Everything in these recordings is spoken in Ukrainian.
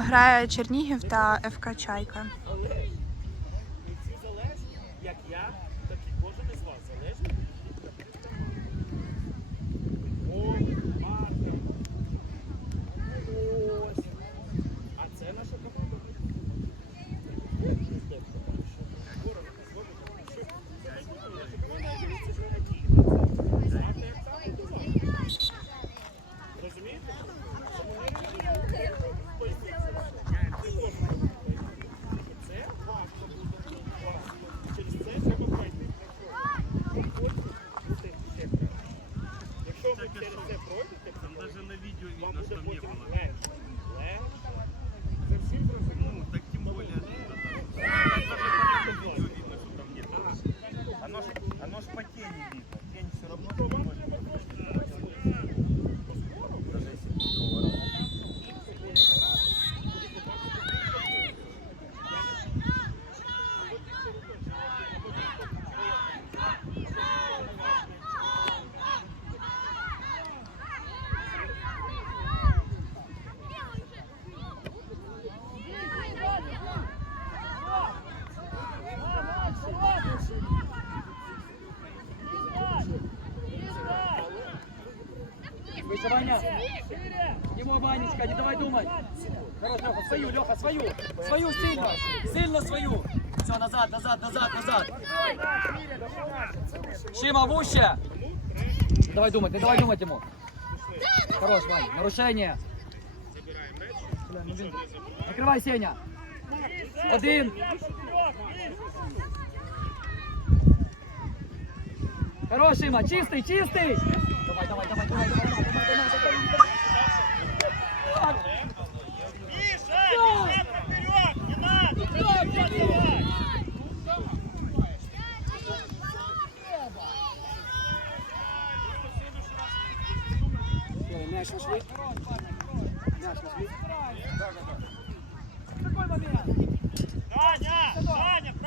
Грає Чернігів та ФК Чайка. як я. Выйди, Ваня. Его, Ванечка, не давай думать. Хорош, Леха, свою, Леха, свою. Свою сильно, сильно свою. Все, назад, назад, назад, назад. Шима, в уще. Давай думать, не давай думать ему. Хорош, Вань, нарушение. Закрывай, Сеня. Один. Хороший, Ма, чистый, чистый. Давай, давай, давай, давай, давай. Мяч нашли? Мяч нашли? Да, да, да. Какой момент? Даня! Даня!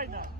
Файна!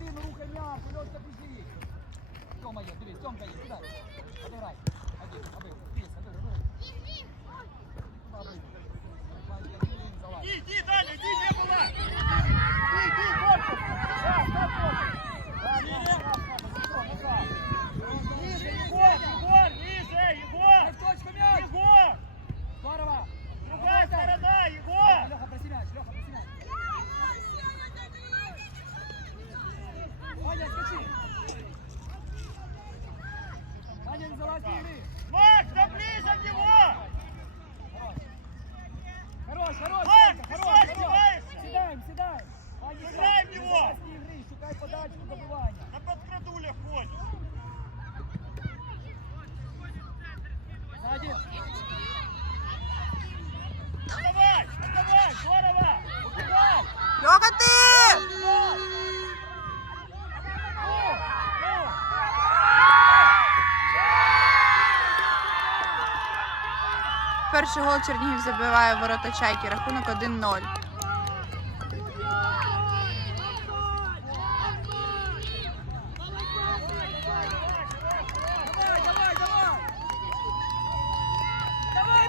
спину, рухай м'ясо, Льоша. Ну, Тьома є, дивись, Тьомка є, сюди. Отиграй. Один, один, дивись, один, один. Іди, іди далі, іди, не була. Іди, іди, Борчик. Так, так, Борчик. Так, Перший гол Чернігів забиває ворота чайки. Рахунок 1-0. Давай,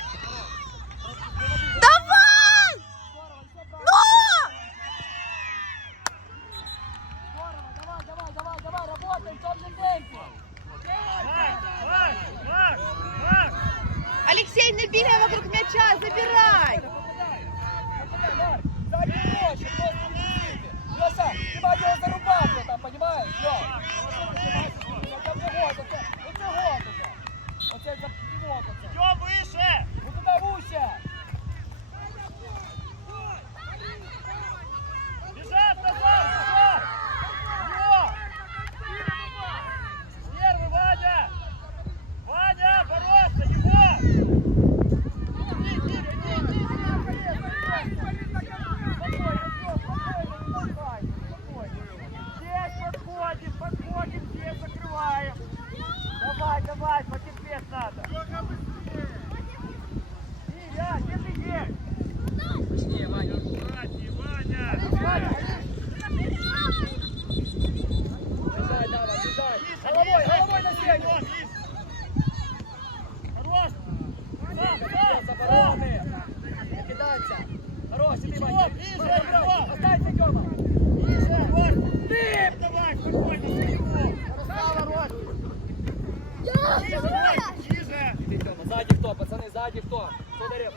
Ззаді хто? Хто дерев?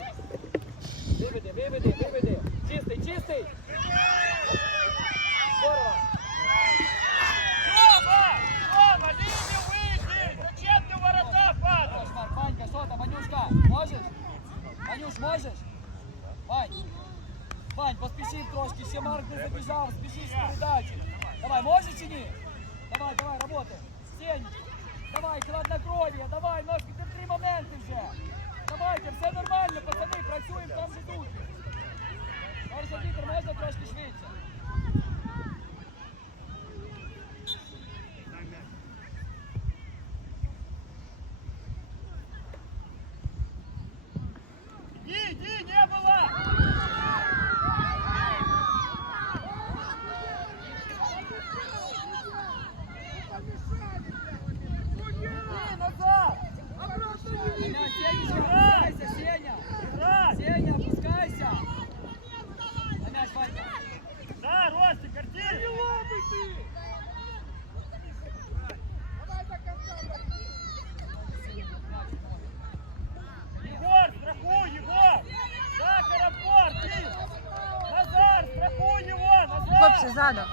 Віктор, можна трошки швидше. pesada?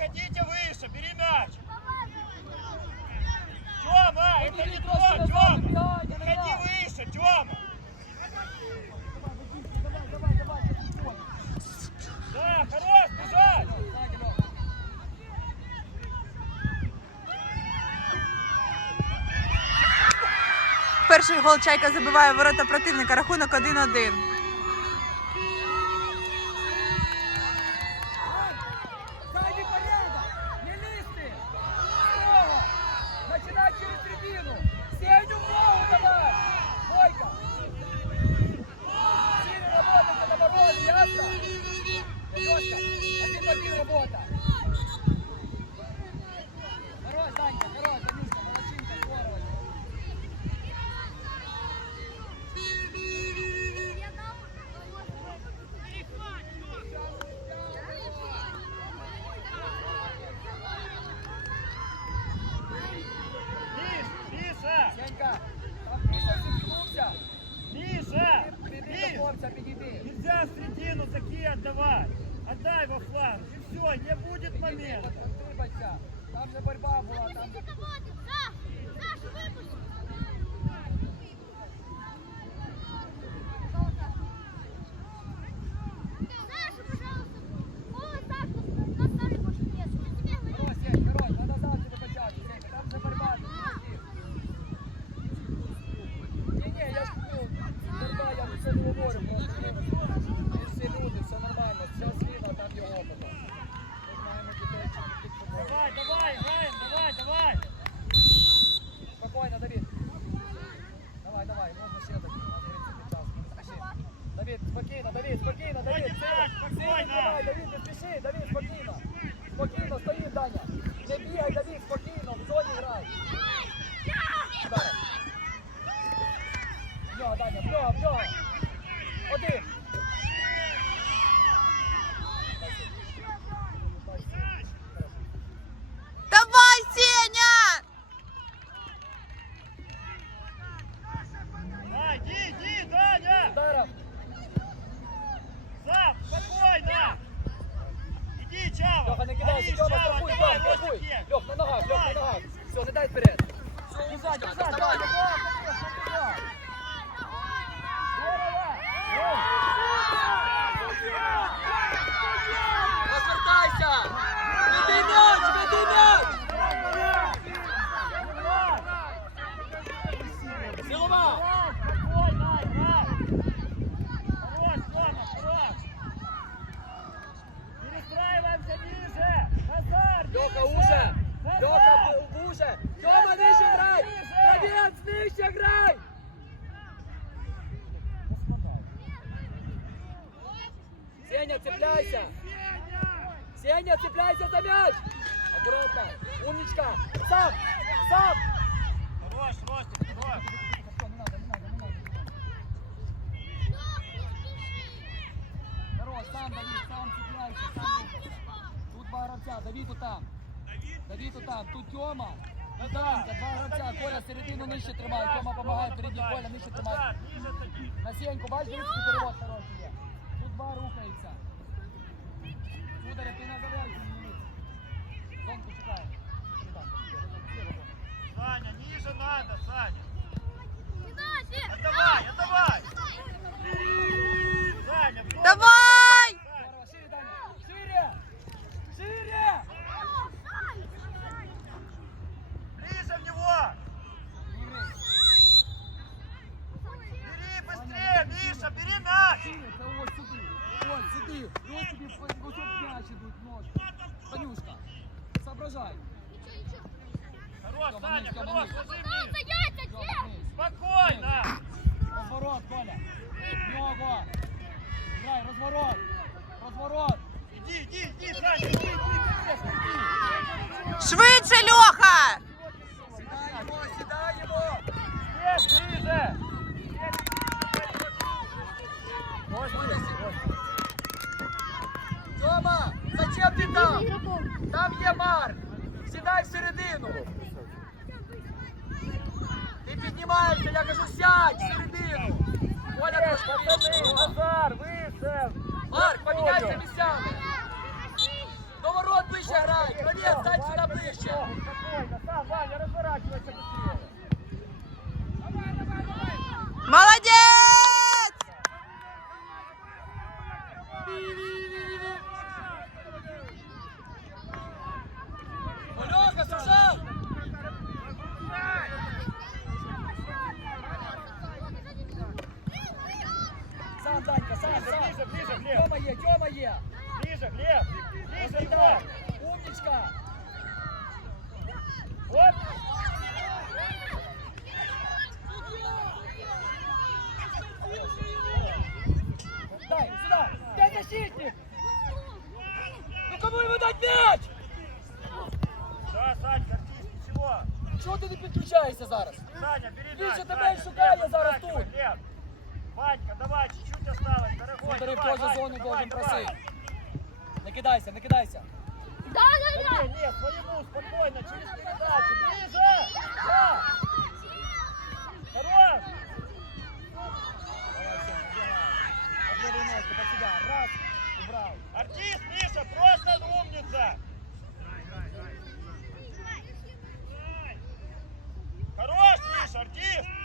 Отходите выше, бери мяч. Тёма, это не то, Тёма. Отходи выше, Тёма. Хорош, бежать. Перший гол чайка забиває ворота противника. Рахунок 1-1. Один в один работа! Хорош, Данька, хорош, Данюшка, молодчинка, здорово! Миш, Миша! Сенька, там Миша зіткнувся! Миша! Піди Миш! до хлопця, підійди! Нельзя в середину такие отдавать! Отдай во фланг, и все, не будет момента! Вибачся, там же борьба була, там же... Хорош, Сень, хорош, на назад тебе почати, Сенька, там же борьба, ти не Ні, ні, я ж ну, борьба, я це не говорю, просто ми всі люди, все нормально, вся сліва, там є опита. Ми знаємо дітей, чи не тільки собою. Давай, давай, Райан, давай, давай! Спокойно, Давид. Давай, давай, можно ще так. Давид, спокійно, Давид, спокійно, Давид. Ой, так, спокійно. Давай, Давид, не спіши, Давид, спокійно. Спокійно, стоїть, Даня. Не бігай, Давид, спокійно, в зоні грай. Удар. В нього, Даня, в нього, в нього. Один. Дай Леха, уже! Леха, уже! Тёма, нижче грай! Кравец, нижче грай! Сеня, цепляйся! Сеня, цепляйся за мяч! Аккуратно! Умничка! Сам! Сам! Тут два гравця, Давид там. Давид там, тут Тьома. І Данька, два гравця. Коля середину нижче тримає, Тьома допомагає впереді, Коля нижче тримає. На сеньку, бачиш, перевод хороший є. Тут два рухається. Сударя, ти на завершенні. Зонку разом. Саня, ниже надо, Саня! Отдавай, отдавай! Саня! Давай! Здорово, шире, Даня. Шире! Шире! Ближе в него! Не играй. Бери быстрее, Миша, бери мяч! Шире, це ось сюди. Ось сюди. І ось тобі в кусок м'яч ідуть ножки. Танюшка, соображай. Хорош, Тёма, Саня, вниз, Тёма, хорош, вниз. ложи вниз! Тьома, вниз. Спокойно! Розворот, Коля. В нього. Грай, розворот. Розворот. Иди, иди, иди, Саня, иди, иди, конечно, иди! Швидше, Льоха! Ти там? Там є Марк. Сідай всередину. Ти піднімаєшся, я кажу, сядь всередину. Коля, трошки. Назар, выше! Марк, поміняйся місцями. До ворот ближче грай. Кравець, стань сюди ближче. Ваня, разворачивайся мяч? Да, ничего. Чого ти не підключаєшся зараз? Саня, бери мяч, тебе Саня, шукає Глеб, зараз тут. Глеб. Ванька, давай, чуть-чуть осталось, дорогой. Ударив давай, поза Ванька, зону, давай, должен давай. просити. Не кидайся, не кидайся. Да, да, Да нет, нет, своему, спокойно, через передачу. Ближе! Да! Хорош! Под левые ножки, под себя. Раз, убрал. Артист, Миша, просто умница! Хорош, Миша, артист!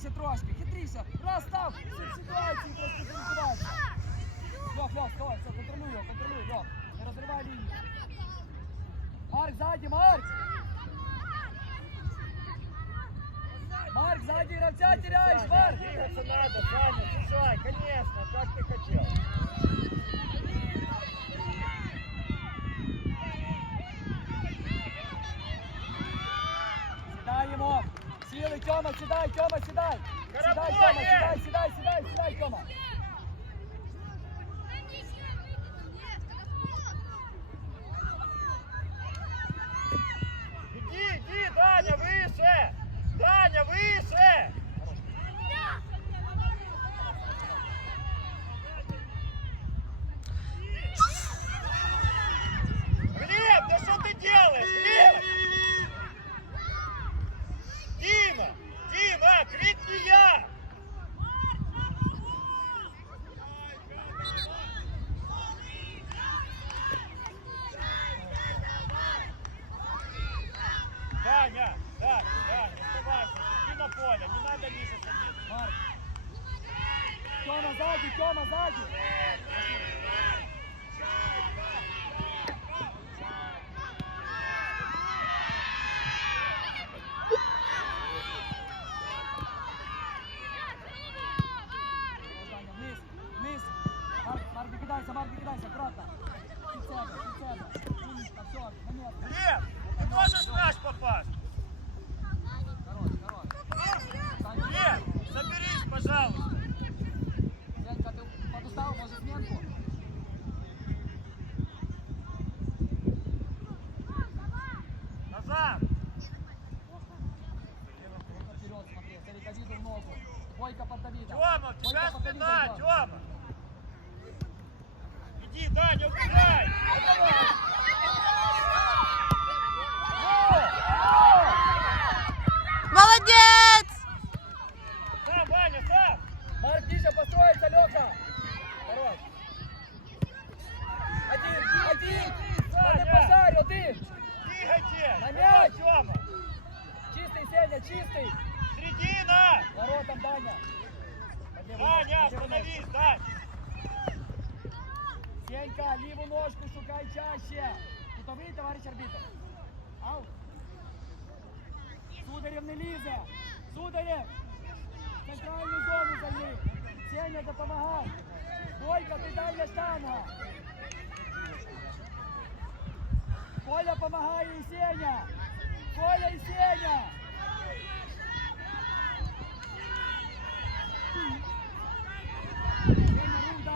Тьом, хитріше трошки, хитріше. Раз став, в ситуації трошки перекидайся. Льох, Льох, стой, все, контролюй його, контролюй, Льох. Не розривай лінію. Марк, ззаді, Марк! Марк, ззаді гравця теряєш, Марк! Двигаться надо, Саня, бежай, конечно, как ты хотел. Тьома, сідай, Тьома, сідай. Сідай! Тьома, сідай, сідай, сідай, сідай, Тьома. Иди на поле, не надо Миша садиться. Марк. Тьома, ззаді, Тьома, ззаді. Остановись, дай! Сенька, ліву ножку шукай чаще! Готовий, товариш арбітр? Ау! Сударів не лізе! Сударів! Центральну зону займи! Сеня, допомагай! Бойка, ти дай для штанга! Коля помогай и Сеня! Коля и Сеня!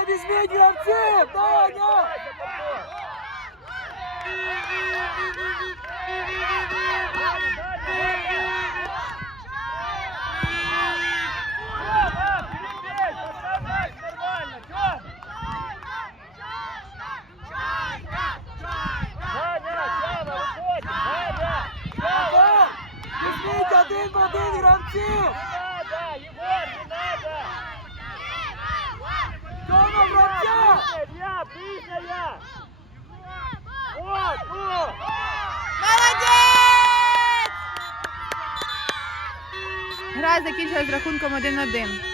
Даня, візьміть гравців! Даня! Візьміть один в один гравців! Молодець! Гра закінчилась рахунком 1-1.